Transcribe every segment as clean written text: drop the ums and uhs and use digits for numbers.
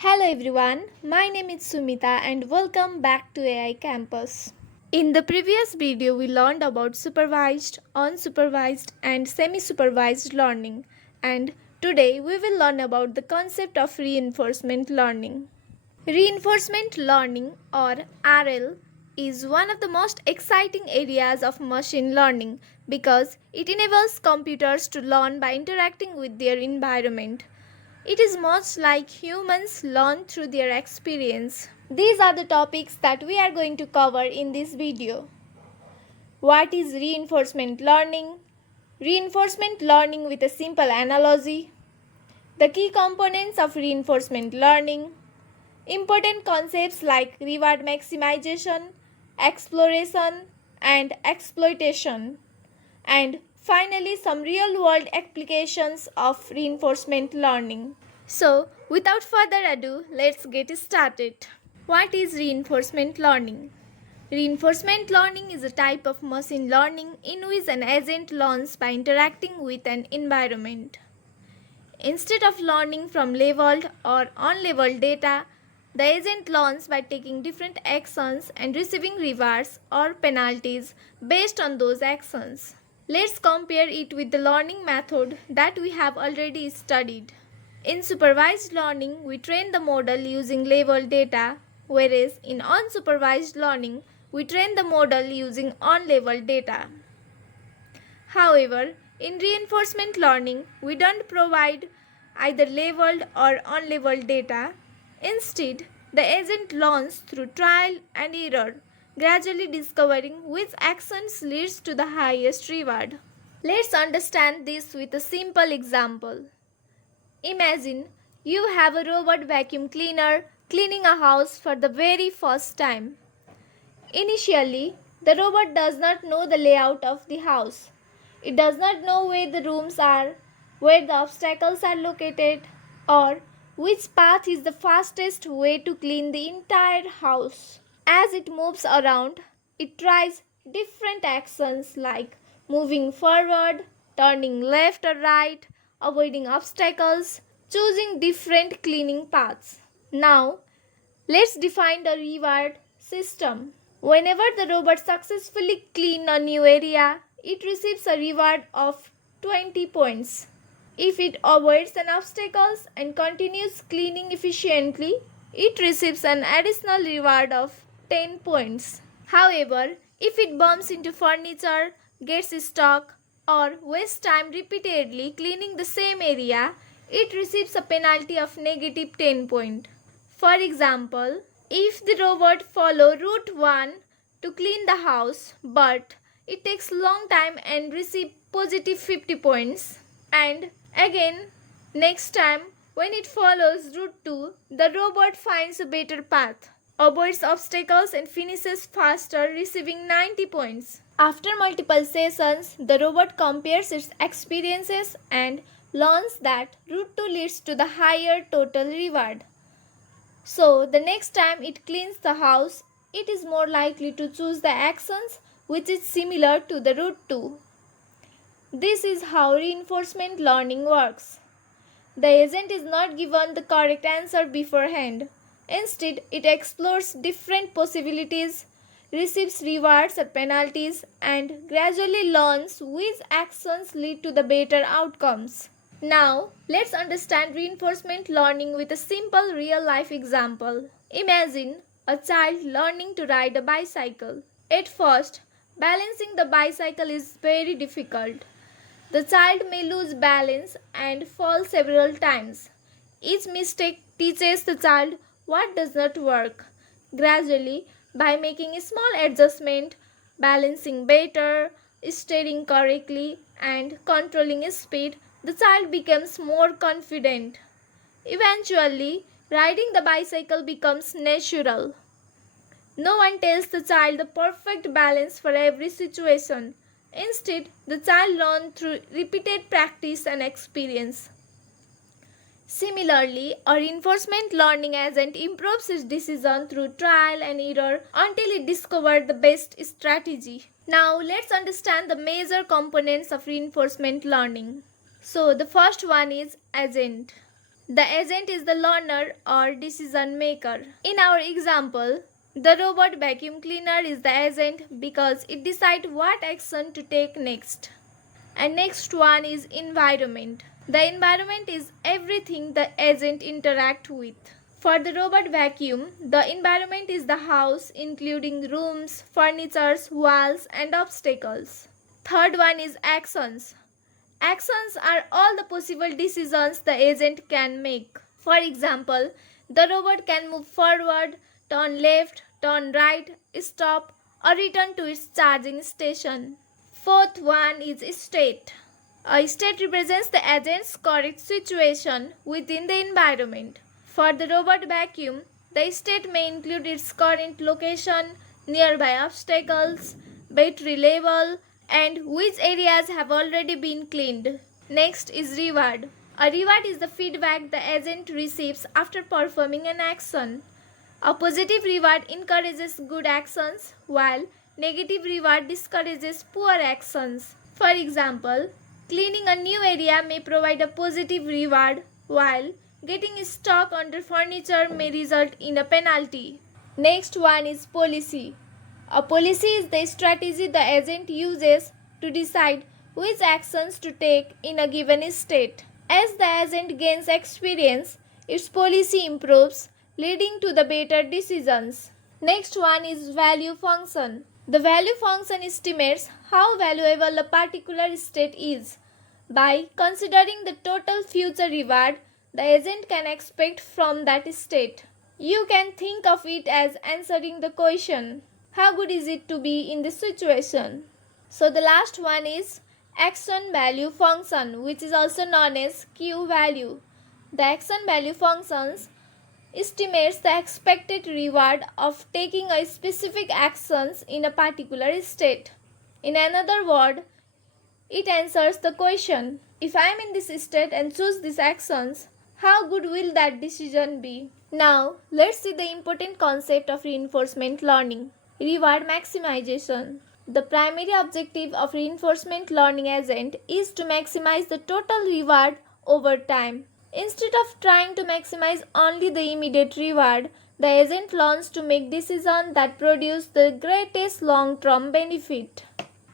Hello everyone, my name is Sumita and welcome back to AI Campus. In the previous video, we learned about supervised, unsupervised, and semi supervised learning, and today we will learn about the concept of reinforcement learning. Reinforcement learning, or RL, is one of the most exciting areas of machine learning because it enables computers to learn by interacting with their environment. It is much like humans learn through their experience. These are the topics that we are going to cover in this video. What is reinforcement learning? Reinforcement learning with a simple analogy. The key components of reinforcement learning. Important concepts like reward maximization, exploration, and exploitation. And finally, some real world applications of reinforcement learning. So, without further ado, let's get started. What is reinforcement learning? Reinforcement learning is a type of machine learning in which an agent learns by interacting with an environment. Instead of learning from labeled or unlabeled data, the agent learns by taking different actions and receiving rewards or penalties based on those actions. Let's compare it with the learning method that we have already studied. In supervised learning, we train the model using labeled data, whereas in unsupervised learning, we train the model using unlabeled data. However, in reinforcement learning, we don't provide either labeled or unlabeled data. Instead, the agent learns through trial and error, gradually discovering which actions leads to the highest reward. Let's understand this with a simple example. Imagine you have a robot vacuum cleaner cleaning a house for the very first time. Initially, the robot does not know the layout of the house. It does not know where the rooms are, where the obstacles are located, or which path is the fastest way to clean the entire house. As it moves around, it tries different actions like moving forward, turning left or right, avoiding obstacles, choosing different cleaning paths. Now, let's define the reward system. Whenever the robot successfully cleans a new area, it receives a reward of 20 points. If it avoids an obstacle and continues cleaning efficiently, it receives an additional reward of 10 points. However, if it bumps into furniture, gets stuck, or wastes time repeatedly cleaning the same area, it receives a penalty of negative 10 points. For example, if the robot follows route 1 to clean the house, but it takes long time and receives positive 50 points, and again next time when it follows route 2, the robot finds a better path, avoids obstacles and finishes faster, receiving 90 points. After multiple sessions, the robot compares its experiences and learns that route 2 leads to the higher total reward. So, the next time it cleans the house, it is more likely to choose the actions which is similar to the route 2. This is how reinforcement learning works. The agent is not given the correct answer beforehand. Instead, it explores different possibilities, receives rewards or penalties, and gradually learns which actions lead to the better outcomes. Now, let's understand reinforcement learning with a simple real-life example. Imagine a child learning to ride a bicycle. At first, balancing the bicycle is very difficult. The child may lose balance and fall several times. Each mistake teaches the child what does not work. Gradually, by making a small adjustment, balancing better, steering correctly, and controlling speed, the child becomes more confident. Eventually, riding the bicycle becomes natural. No one tells the child the perfect balance for every situation. Instead, the child learns through repeated practice and experience. Similarly, a reinforcement learning agent improves its decision through trial and error until it discovers the best strategy. Now, let's understand the major components of reinforcement learning. So, the first one is agent. The agent is the learner or decision maker. In our example, the robot vacuum cleaner is the agent because it decides what action to take next. And next one is environment. The environment is everything the agent interacts with. For the robot vacuum, the environment is the house including rooms, furniture, walls and obstacles. Third one is actions. Actions are all the possible decisions the agent can make. For example, the robot can move forward, turn left, turn right, stop, or return to its charging station. Fourth one is state. A state represents the agent's correct situation within the environment. For the robot vacuum, the state may include its current location, nearby obstacles, battery level, and which areas have already been cleaned. Next is reward. A reward is the feedback the agent receives after performing an action. A positive reward encourages good actions, while negative reward discourages poor actions. For example, cleaning a new area may provide a positive reward, while getting stuck under furniture may result in a penalty. Next one is policy. A policy is the strategy the agent uses to decide which actions to take in a given state. As the agent gains experience, its policy improves, leading to the better decisions. Next one is value function. The value function estimates how valuable a particular state is. By considering the total future reward the agent can expect from that state. You can think of it as answering the question, how good is it to be in this situation? So the last one is action value function, which is also known as Q value. The action value functions estimates the expected reward of taking a specific actions in a particular state. In another word, it answers the question, if I am in this state and choose these actions, how good will that decision be? Now, let's see the important concept of reinforcement learning. Reward maximization. The primary objective of reinforcement learning agent is to maximize the total reward over time. Instead of trying to maximize only the immediate reward, the agent learns to make decisions that produce the greatest long-term benefit.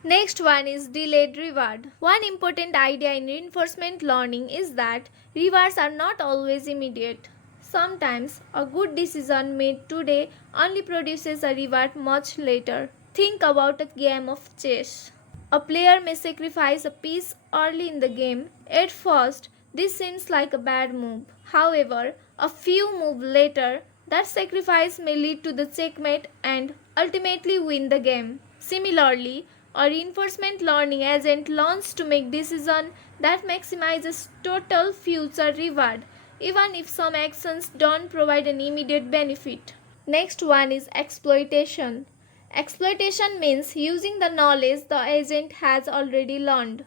Next one is delayed reward. One important idea in reinforcement learning is that rewards are not always immediate. Sometimes a good decision made today only produces a reward much later. Think about a game of chess. A player may sacrifice a piece early in the game. At first, this seems like a bad move. However, a few moves later, that sacrifice may lead to the checkmate and ultimately win the game. Similarly, a reinforcement learning agent learns to make decisions that maximizes total future reward, even if some actions don't provide an immediate benefit. Next one is exploitation. Exploitation means using the knowledge the agent has already learned.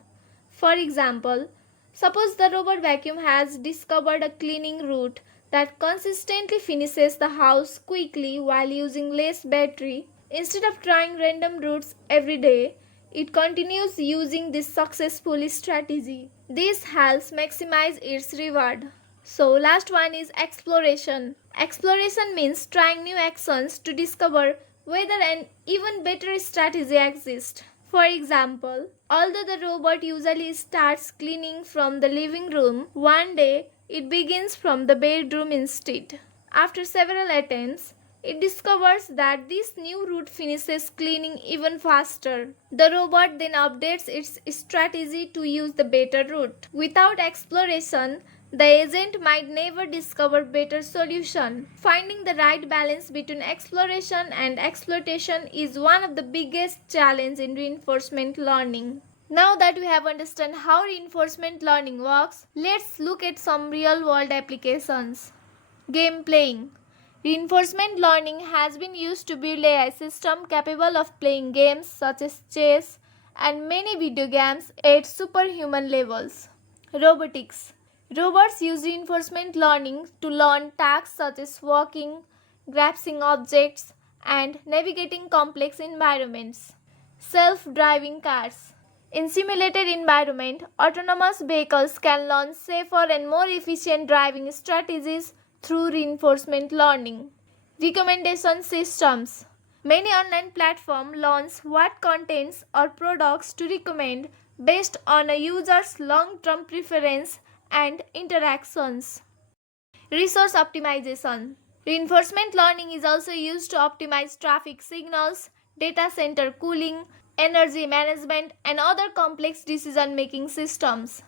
For example, suppose the robot vacuum has discovered a cleaning route that consistently finishes the house quickly while using less battery. Instead of trying random routes every day, it continues using this successful strategy. This helps maximize its reward. So last one is exploration. Exploration means trying new actions to discover whether an even better strategy exists. For example, although the robot usually starts cleaning from the living room, one day it begins from the bedroom instead. After several attempts, it discovers that this new route finishes cleaning even faster. The robot then updates its strategy to use the better route. Without exploration, the agent might never discover better solution. Finding the right balance between exploration and exploitation is one of the biggest challenges in reinforcement learning. Now that we have understood how reinforcement learning works, let's look at some real-world applications. Game playing. Reinforcement learning has been used to build a system capable of playing games such as chess and many video games at superhuman levels. Robotics. Robots use reinforcement learning to learn tasks such as walking, grasping objects, and navigating complex environments. Self-driving cars. In simulated environment, autonomous vehicles can learn safer and more efficient driving strategies through reinforcement learning. Recommendation systems. Many online platforms launch what contents or products to recommend based on a user's long-term preference and interactions. Resource optimization. Reinforcement learning is also used to optimize traffic signals, data center cooling, energy management, and other complex decision-making systems.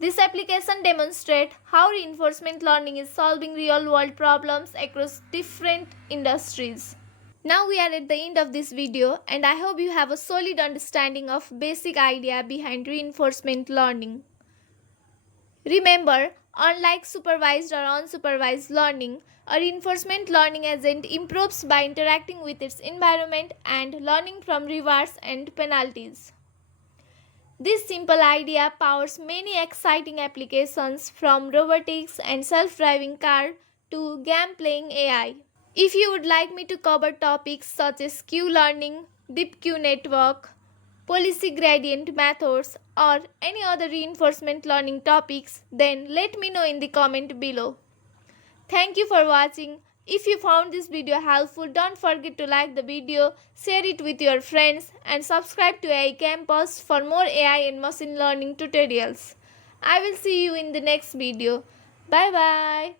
This application demonstrates how reinforcement learning is solving real-world problems across different industries. Now we are at the end of this video, and I hope you have a solid understanding of basic idea behind reinforcement learning. Remember, unlike supervised or unsupervised learning, a reinforcement learning agent improves by interacting with its environment and learning from rewards and penalties. This simple idea powers many exciting applications from robotics and self-driving car to game-playing AI. If you would like me to cover topics such as Q-learning, deep Q network, policy gradient methods, or any other reinforcement learning topics, then let me know in the comment below. Thank you for watching. If you found this video helpful, don't forget to like the video, share it with your friends, and subscribe to AI Campus for more AI and machine learning tutorials. I will see you in the next video. Bye bye.